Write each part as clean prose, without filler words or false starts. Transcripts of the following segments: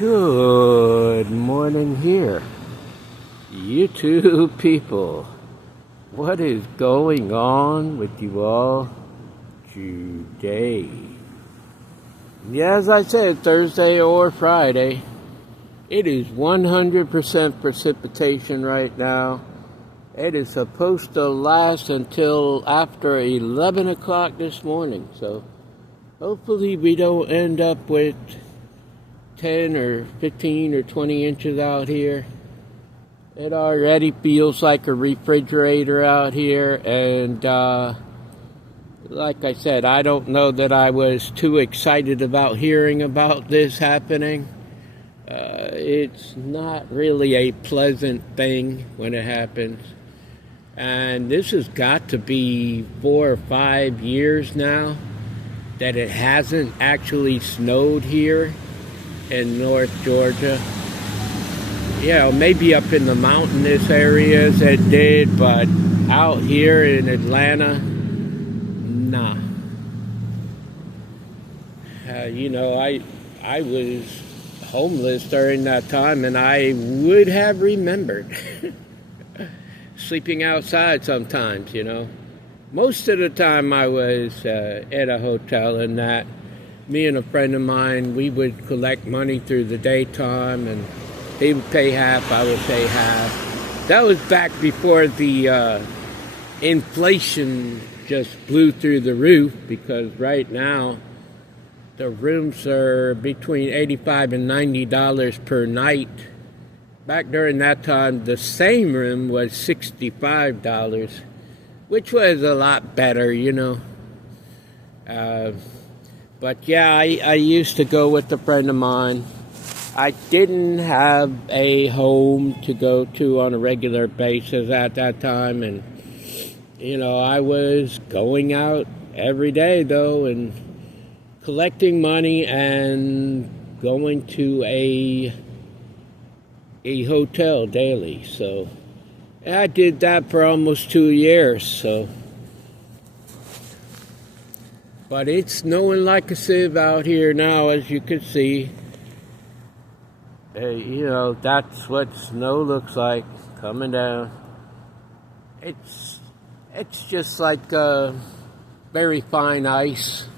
Good morning here. You two people. What is going on with you all today? Yeah, as I said, Thursday or Friday. It is 100% precipitation right now. It is supposed to last until after 11 o'clock this morning. So hopefully we don't end up with 10 or 15 or 20 inches out here. It already feels like a refrigerator out here, and like I said, I don't know that I was too excited about hearing about this happening. It's not really a pleasant thing when it happens, and this has got to be 4 or 5 years now that it hasn't actually snowed here in North Georgia. Yeah, maybe up in the mountainous areas it did, but out here in Atlanta, nah. I was homeless during that time, and I would have remembered sleeping outside sometimes, Most of the time I was at a hotel, and that me and a friend of mine, we would collect money through the daytime, and he would pay half, I would pay half. That was back before the inflation just blew through the roof, because right now the rooms are between $85 and $90 per night. Back during that time, the same room was $65, which was a lot better, But yeah, I used to go with a friend of mine. I didn't have a home to go to on a regular basis at that time, and I was going out every day though, and collecting money and going to a hotel daily. So I did that for almost 2 years. But it's snowing like a sieve out here now, as you can see. That's what snow looks like coming down. It's just like very fine ice.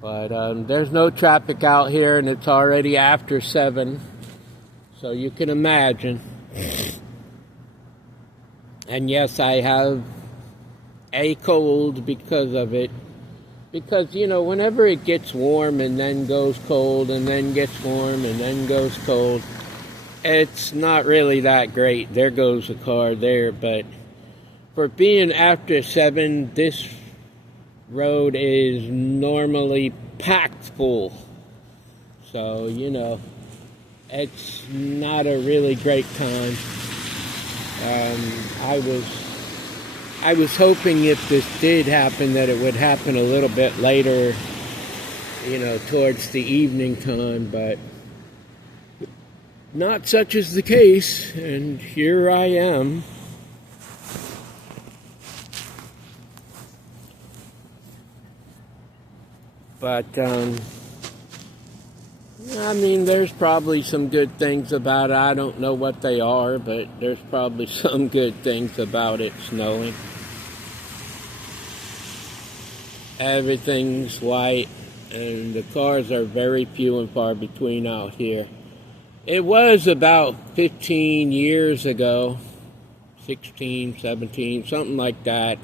But there's no traffic out here, and it's already after 7. So you can imagine. And yes, I have a cold because of it. Because, whenever it gets warm and then goes cold and then gets warm and then goes cold, it's not really that great. There goes a car there. But for being after 7, this road is normally packed full. So, it's not a really great time. I was hoping if this did happen that it would happen a little bit later, towards the evening time, but not such is the case, and here I am. But, there's probably some good things about it. I don't know what they are, but there's probably some good things about it snowing. Everything's white, and the cars are very few and far between out here. It was about 15 years ago, 16, 17, something like that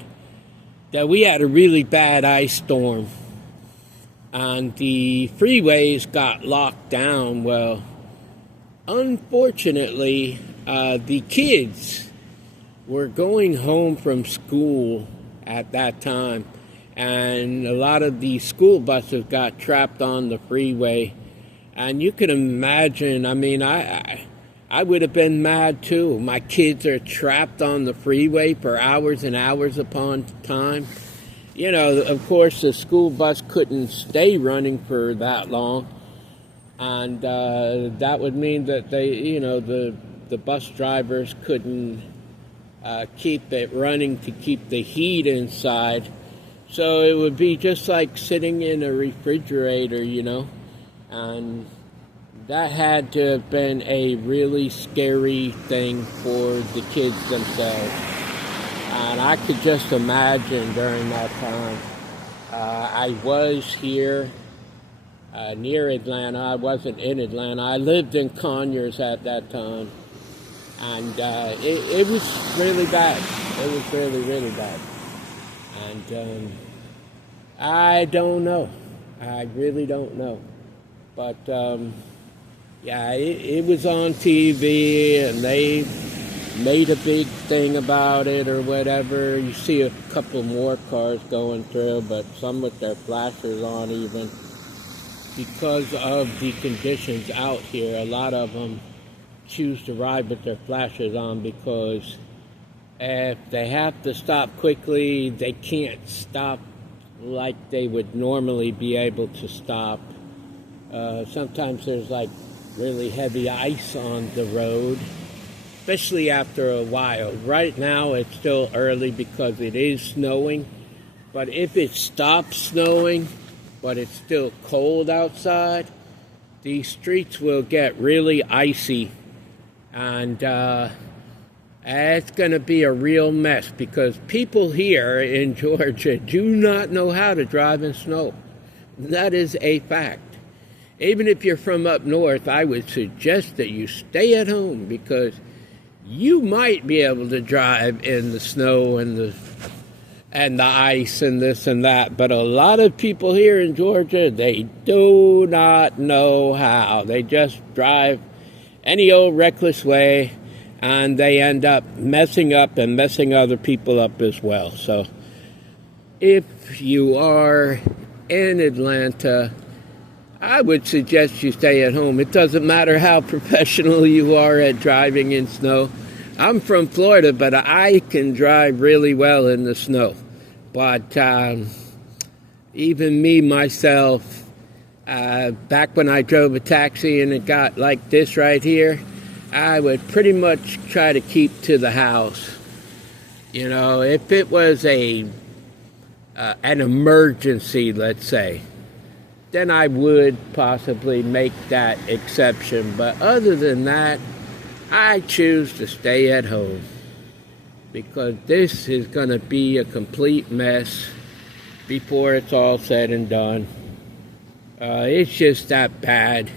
we had a really bad ice storm. And the freeways got locked down. Well, unfortunately, the kids were going home from school at that time, and a lot of the school buses got trapped on the freeway. And you can imagine, I would have been mad too. My kids are trapped on the freeway for hours and hours upon time. Of course, the school bus couldn't stay running for that long, and that would mean that the bus drivers couldn't keep it running to keep the heat inside. So it would be just like sitting in a refrigerator, and that had to have been a really scary thing for the kids themselves. And I could just imagine during that time. I was here near Atlanta. I wasn't in Atlanta. I lived in Conyers at that time. And it was really bad. It was really, really bad. And I don't know. I really don't know. But, yeah, it was on TV, and they made a big thing about it or whatever. You see a couple more cars going through, but some with their flashers on even. Because of the conditions out here, a lot of them choose to ride with their flashers on because if they have to stop quickly, they can't stop like they would normally be able to stop. Sometimes there's like really heavy ice on the road, especially after a while. Right now it's still early because it is snowing, but if it stops snowing but it's still cold outside, the streets will get really icy, and it's going to be a real mess because people here in Georgia do not know how to drive in snow. That is a fact. Even if you're from up north, I would suggest that you stay at home because you might be able to drive in the snow and the ice and this and that. But a lot of people here in Georgia, they do not know how. They just drive any old reckless way, and they end up messing up and messing other people up as well. So if you are in Atlanta, I would suggest you stay at home. It doesn't matter how professional you are at driving in snow. I'm from Florida, but I can drive really well in the snow. But even me, myself, back when I drove a taxi and it got like this right here, I would pretty much try to keep to the house. You know, if it was an emergency, let's say, then I would possibly make that exception. But other than that, I choose to stay at home because this is going to be a complete mess before it's all said and done. It's just that bad.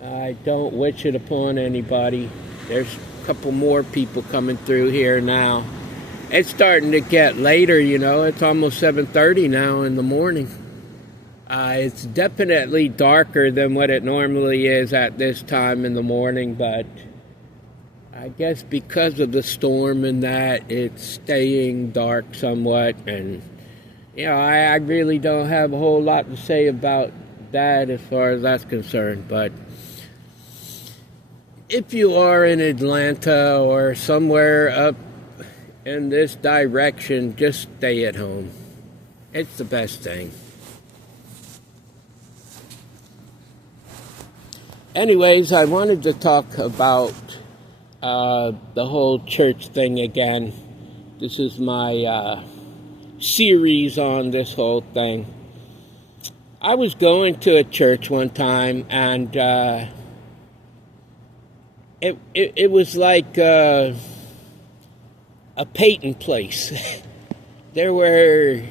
I don't wish it upon anybody. There's a couple more people coming through here now. It's starting to get later, you know. It's almost 7:30 now in the morning. It's definitely darker than what it normally is at this time in the morning, but I guess because of the storm and that, it's staying dark somewhat. And, you know, I really don't have a whole lot to say about that as far as that's concerned. But if you are in Atlanta or somewhere up in this direction, just stay at home. It's the best thing. Anyways, I wanted to talk about the whole church thing again. This is my series on this whole thing. I was going to a church one time, and it was like a Peyton place. There were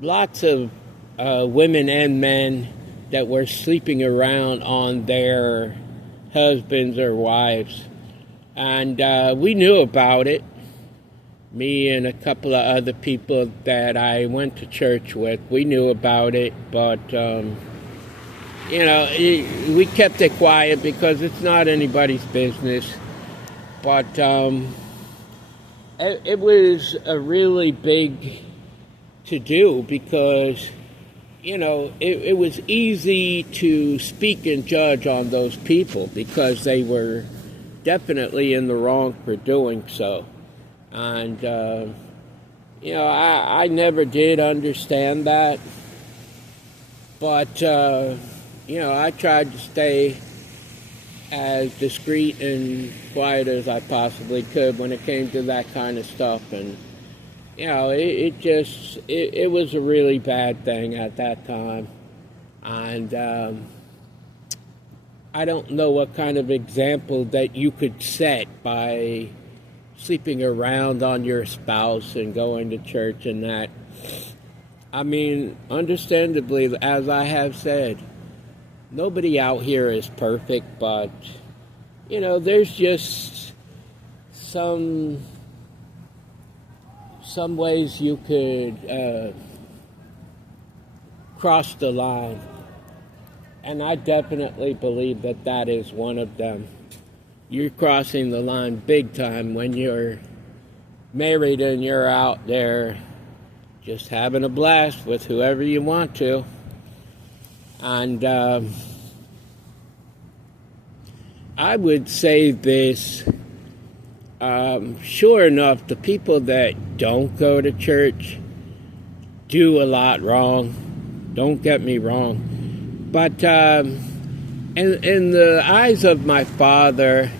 lots of women and men that were sleeping around on their husbands or wives. And we knew about it. Me and a couple of other people that I went to church with, we knew about it. But, you know, we kept it quiet because it's not anybody's business. But it was a really big to-do because, you know, it was easy to speak and judge on those people because they were definitely in the wrong for doing so. And, you know, I never did understand that. But, you know, I tried to stay as discreet and quiet as I possibly could when it came to that kind of stuff. And, you know, it was a really bad thing at that time. And I don't know what kind of example that you could set by sleeping around on your spouse and going to church and that. I mean, understandably, as I have said, nobody out here is perfect, but, there's just some ways you could cross the line. And I definitely believe that that is one of them. You're crossing the line big time when you're married and you're out there just having a blast with whoever you want to. And I would say this, sure enough, the people that don't go to church do a lot wrong. Don't get me wrong. But in the eyes of my Father,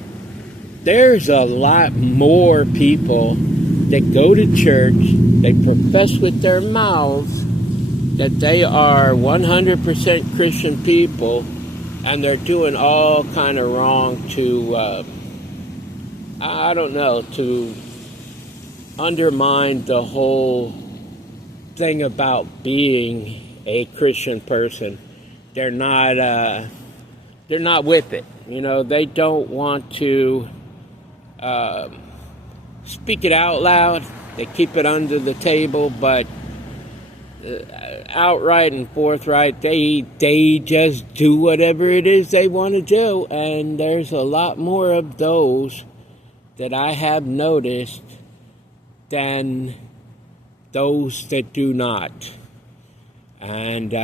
there's a lot more people that go to church, they profess with their mouths that they are 100% Christian people, and they're doing all kind of wrong to, to undermine the whole thing about being a Christian person. They're not with it. They don't want to speak it out loud. They keep it under the table, but outright and forthright, they just do whatever it is they want to do. And there's a lot more of those that I have noticed than those that do not. And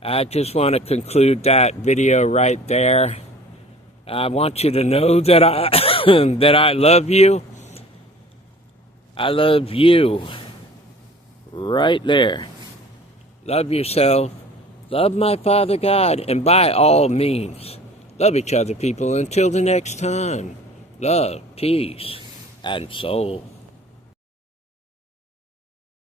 I just want to conclude that video right there. I want you to know that that I love you. I love you right there. Love yourself. Love my Father God. And by all means, love each other, people. Until the next time, love, peace, and soul.